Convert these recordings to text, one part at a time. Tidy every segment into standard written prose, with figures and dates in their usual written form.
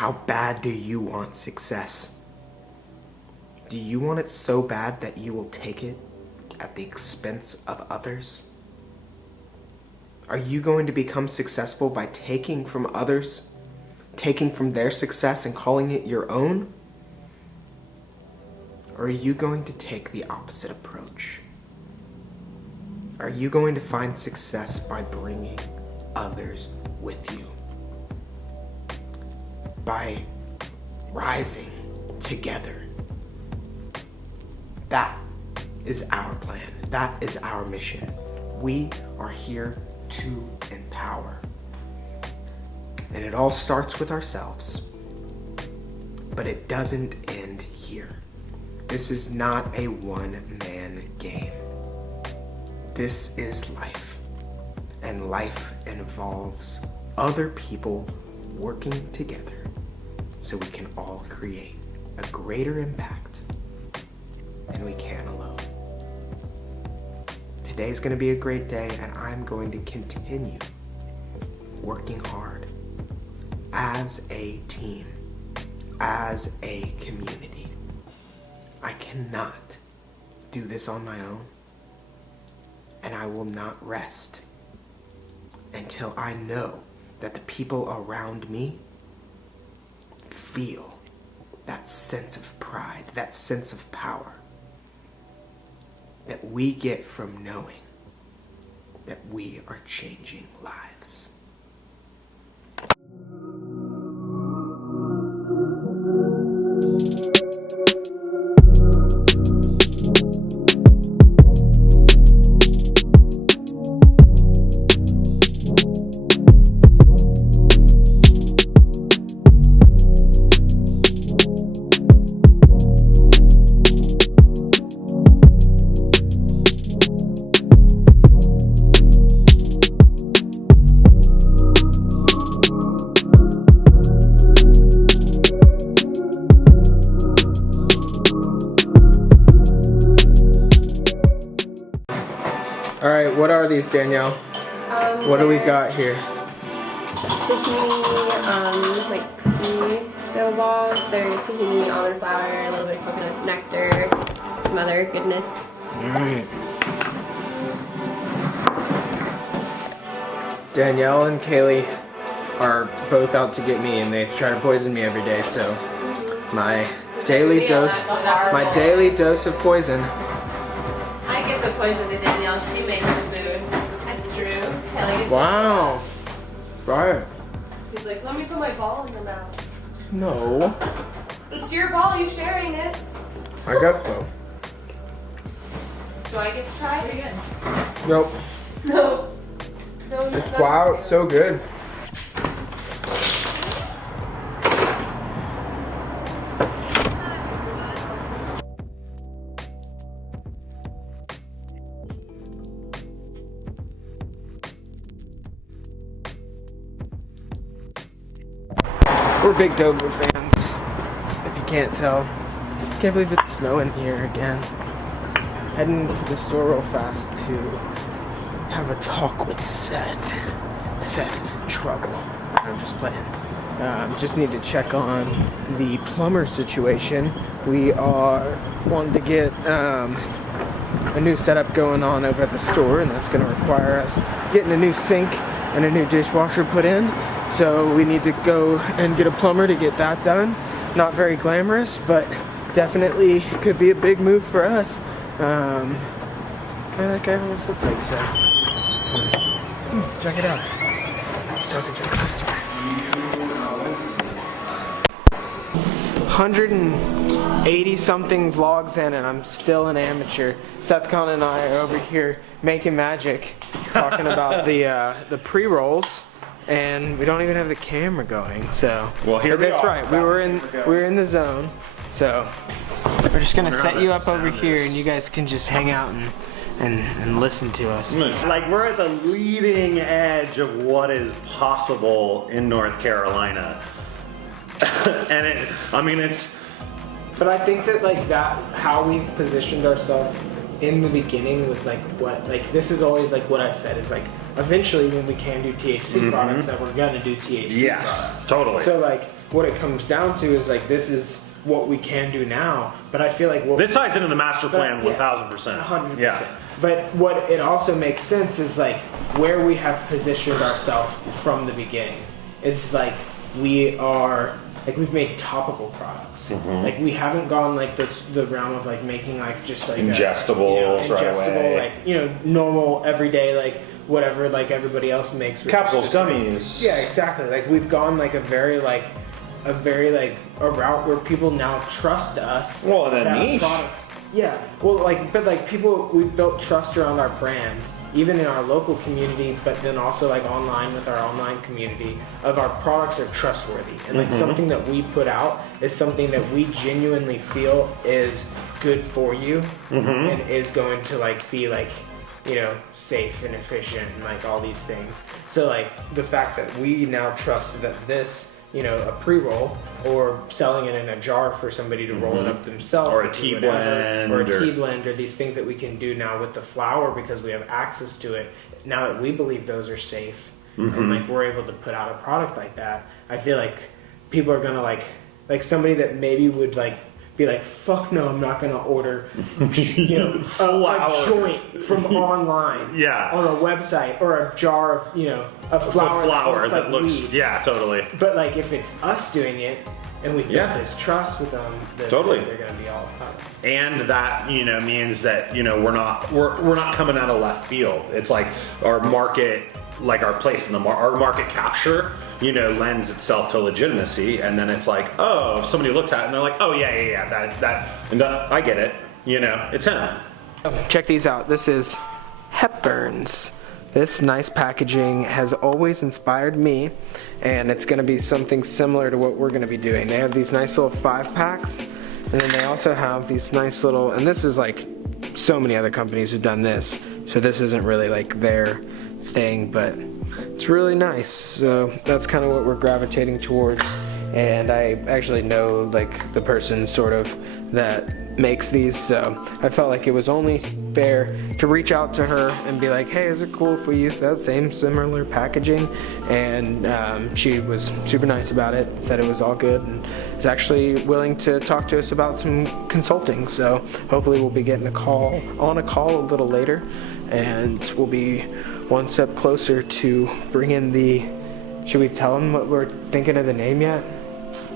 How bad do you want success? Do you want it so bad that you will take it at the expense of others? Are you going to become successful by taking from others, taking from their success and calling it your own? Or are you going to take the opposite approach? Are you going to find success by bringing others with you? By rising together? That is our plan. That is our mission. We are here to empower. And it all starts with ourselves. But it doesn't end here. This is not a one-man game. This is life. And life involves other people working together so we can all create a greater impact than we can alone. Today's going to be a great day, and I'm going to continue working hard as a team, as a community. I cannot do this on my own, and I will not rest until I know that the people around me feel that sense of pride, that sense of power that we get from knowing that we are changing lives. All right, what are these, Danielle? What do we got here? Tahini, like cookie dough balls. They're tahini, almond flour, a little bit of coconut nectar, some other goodness. Alright. Danielle and Kaylee are both out to get me, and they try to poison me every day, so my daily dose of poison. I give the poison to Danielle. She makes the food. That's true. Kelly. Wow. Right. He's like, let me put my ball in your mouth. No. It's your ball. You sharing it. I guess so. Do I get to try it again? Nope. No. No. It's wow, it's so good. We're big Dover fans, if you can't tell. Can't believe it's snowing here again. Heading to the store real fast to have a talk with Seth. Seth is in trouble. I'm just playing. Just need to check on the plumber situation. We are wanting to get a new setup going on over at the store, and that's going to require us getting a new sink and a new dishwasher put in. So we need to go and get a plumber to get that done. Not very glamorous, but definitely could be a big move for us. That guy almost looks like Seth. Check it out. Let's talk to our customer. 180 something vlogs in, and I'm still an amateur. Seth Con and I are over here making magic, talking about the pre-rolls. And we don't even have the camera going, so. Well, here we are. That's right. We were in the zone, so we're just gonna set you up over here, and you guys can just hang out and listen to us. Like, we're at the leading edge of what is possible in North Carolina, and I mean it's. But I think that like that, how we've positioned ourselves in the beginning was like what, like this is always like what I've said is like eventually when we can do THC products, that we're gonna do THC products. Totally. So like what it comes down to is like this is what we can do now, but I feel like this ties into the master plan 1000%. 100%. Yeah. But what it also makes sense is like where we have positioned ourselves from the beginning is like we are like we've made topical products. Like we haven't gone like the realm of like making like just like ingestibles right away. Like normal everyday like whatever like everybody else makes. Capsules, gummies. Yeah, exactly. Like we've gone like a route where people now trust us. Well, in a niche. Yeah. Well, like, but like people, we've built trust around our brand, even in our local community, but then also like online with our online community of our products are trustworthy. And like something that we put out is something that we genuinely feel is good for you and is going to like be like, safe and efficient and like all these things. So like the fact that we now trust that this, a pre-roll or selling it in a jar for somebody to roll it up themselves, or a tea blend, or these things that we can do now with the flower because we have access to it. Now that we believe those are safe and like we're able to put out a product like that, I feel like people are gonna like somebody that maybe would like be like, fuck no, I'm not gonna order a joint from online on a website or a jar of a flower that looks weed. Yeah, totally. But like if it's us doing it and we built this trust with them, they're gonna be all about it. And that means that we're not coming out of left field. It's like our market, like our place in our market capture lends itself to legitimacy, and then it's like, oh, if somebody looks at it and they're like, oh yeah, that I get it, it's him. Check these out. This is Hepburn's. This nice packaging has always inspired me, and it's going to be something similar to what we're going to be doing. They have these nice little 5-packs, and then they also have these nice little, and this is like so many other companies have done this, so this isn't really like their thing, but it's really nice. So that's kind of what we're gravitating towards, and I actually know like the person sort of that makes these, so I felt like it was only fair to reach out to her and be like, hey, is it cool if we use that same similar packaging? And she was super nice about it, said it was all good, and is actually willing to talk to us about some consulting. So hopefully we'll be getting a call a little later, and we'll be one step closer to bringing the, should we tell them what we're thinking of the name yet?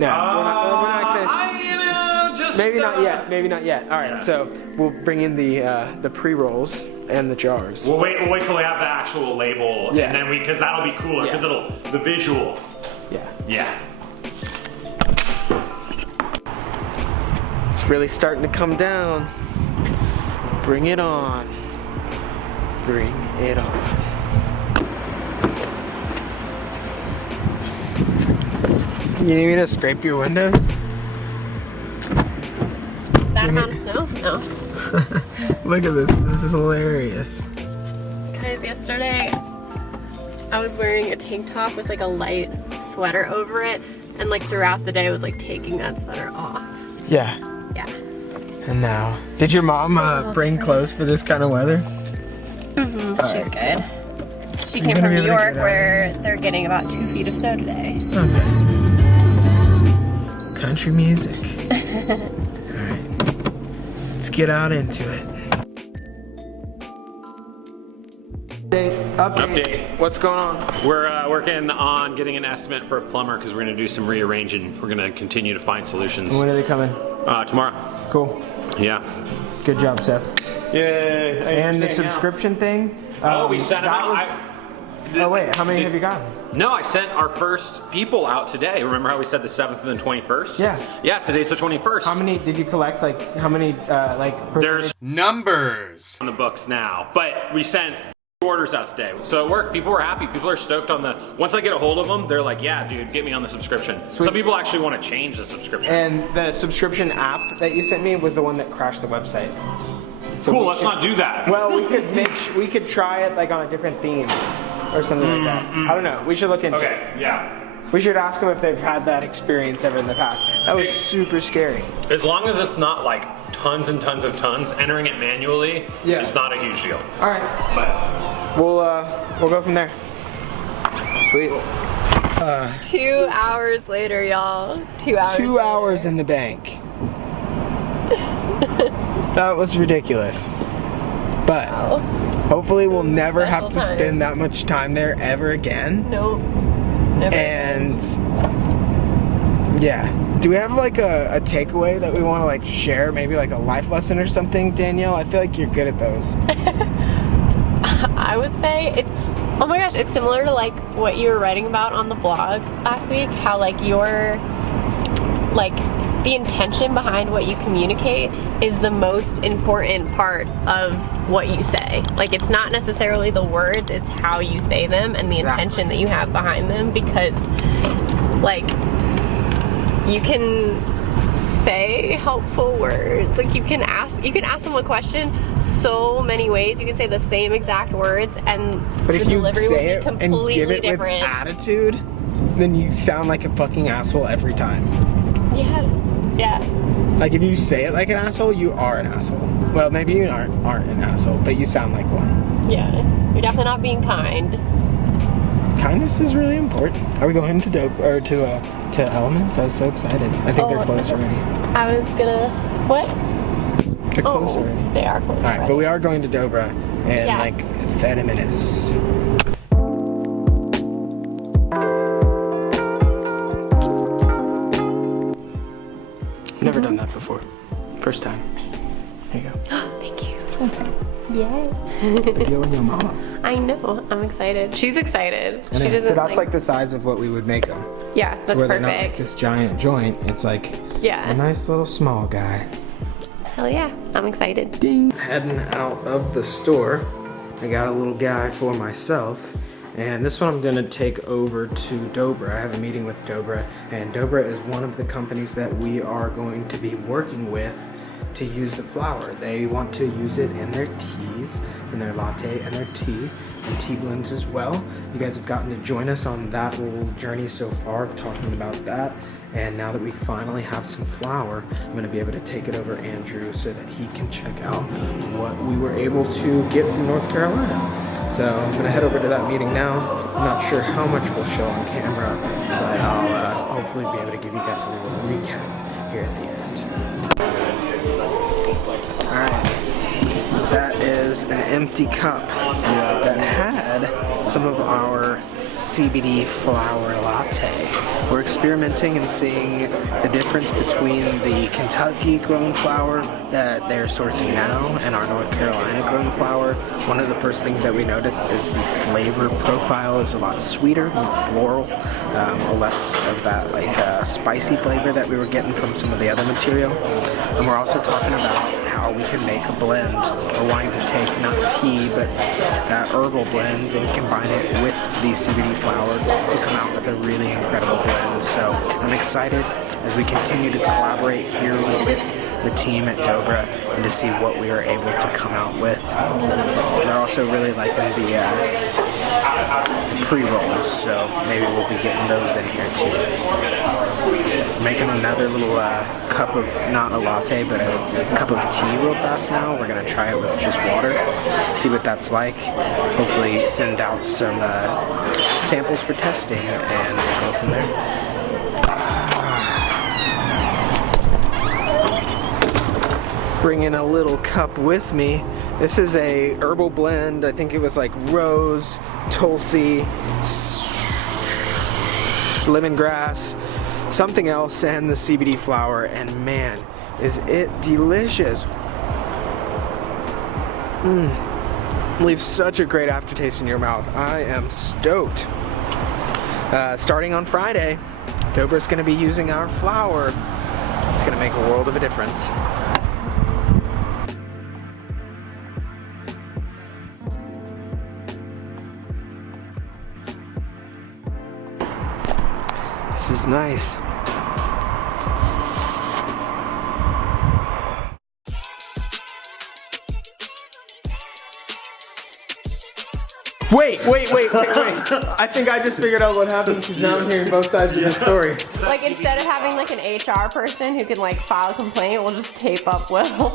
No, we're not gonna. Maybe not yet. All right, so we'll bring in the pre-rolls and the jars. We'll wait till we have the actual label, and then because that'll be cooler, because the visual. Yeah. It's really starting to come down. Bring it on. Bring it on. You need me to scrape your windows? That amount of snow? No. Look at this. This is hilarious. Guys, yesterday I was wearing a tank top with like a light sweater over it, and like throughout the day I was like taking that sweater off. Yeah. Yeah. And now, did your mom bring clothes for this kind of weather? She's good. She came from New York where they're getting about 2 feet of snow today. Okay. Country music. Get out into it. Update. What's going on? We're working on getting an estimate for a plumber because we're going to do some rearranging. We're going to continue to find solutions. When are they coming? Tomorrow. Cool. Yeah. Good job, Seth. Yay. And the subscription thing? We sent them out. Oh wait, how many have you gotten? No, I sent our first people out today. Remember how we said the 7th and the 21st? Yeah. Yeah, today's the 21st. How many did you collect? Like, how many, There's numbers on the books now, but we sent orders out today. So it worked. People were happy. People are stoked on the, once I get a hold of them, they're like, yeah, dude, get me on the subscription. Sweet. Some people actually want to change the subscription. And the subscription app that you sent me was the one that crashed the website. So cool, let's not do that. Well, we could try it like on a different theme. Or something like that. I don't know. We should look into it. Okay, yeah. We should ask them if they've had that experience ever in the past. That was super scary. As long as it's not like tons and tons of tons. Entering it manually, Yeah. it's not a huge deal. All right. But We'll go from there. Sweet. 2 hours later, y'all. 2 hours. 2 hours in the bank. That was ridiculous. But hopefully we'll never have to Special time. spend that much time there ever again. Nope. Never. And yeah. Do we have like a takeaway that we want to like share? Maybe like a life lesson or something, Danielle? I feel like you're good at those. I would say it's, oh my gosh, it's similar to like what you were writing about on the blog last week, how like your, like the intention behind what you communicate is the most important part of what you say. Like it's not necessarily the words, it's how you say them and the intention that you have behind them, because like you can say helpful words. Like you can ask someone a question so many ways. You can say the same exact words and But the if you delivery will say be it and completely give it different. with attitude, then you sound like a fucking asshole every time. Yeah. Like if you say it like an asshole, you are an asshole. Well, maybe you aren't an asshole, but you sound like one. Yeah. You're definitely not being kind. Kindness is really important. Are we going to to Elements? I was so excited. I think they're closed already. I was gonna, what? They're closed already. They are closed. All right, but we are going to Dobra in Yes. like 30 minutes. Never done that before. First time. There you go. Thank you. Yay. Video with your mama. I know. I'm excited. She's excited. She doesn't So that's like the size of what we would make them. Yeah, that's Where they're not like perfect. this giant joint. It's like Yeah. a nice little small guy. Hell yeah. I'm excited. Ding. Heading out of the store. I got a little guy for myself. And this one I'm gonna take over to Dobra. I have a meeting with Dobra, and Dobra is one of the companies that we are going to be working with to use the flower. They want to use it in their teas, in their latte and their tea, and tea blends as well. You guys have gotten to join us on that little journey so far of talking about that. And now that we finally have some flour, I'm gonna be able to take it over Andrew so that he can check out what we were able to get from North Carolina. So I'm gonna head over to that meeting now. I'm not sure how much we'll show on camera, but I'll hopefully be able to give you guys a little recap here at the end. All right, that is an empty cup that had some of our CBD flower latte. We're experimenting and seeing the difference between the Kentucky grown flower that they're sourcing now and our North Carolina grown flower. One of the first things that we noticed is the flavor profile is a lot sweeter, more floral, less of that like spicy flavor that we were getting from some of the other material. And we're also talking about how we can make a blend. We're wanting to take not tea but herbal blend and combine it with the CBD flower to come out with a really incredible blend. So I'm excited as we continue to collaborate here with the team at Dobra and to see what we are able to come out with. They're also really liking the pre-rolls, so maybe we'll be getting those in here too. Making another little cup of, not a latte, but a cup of tea real fast now. We're gonna try it with just water, see what that's like. Hopefully send out some samples for testing and we'll go from there. Bring in a little cup with me. This is a herbal blend. I think it was like rose, tulsi, lemongrass, something else, and the CBD flower, and man, is it delicious. Leaves such a great aftertaste in your mouth. I am stoked. Starting on Friday, Dobra's gonna be using our flower. It's gonna make a world of a difference. This is nice. Wait. I think I just figured out what happened because now I'm hearing both sides of the story. Like instead of having like an HR person who can like file a complaint, we'll just tape up Will.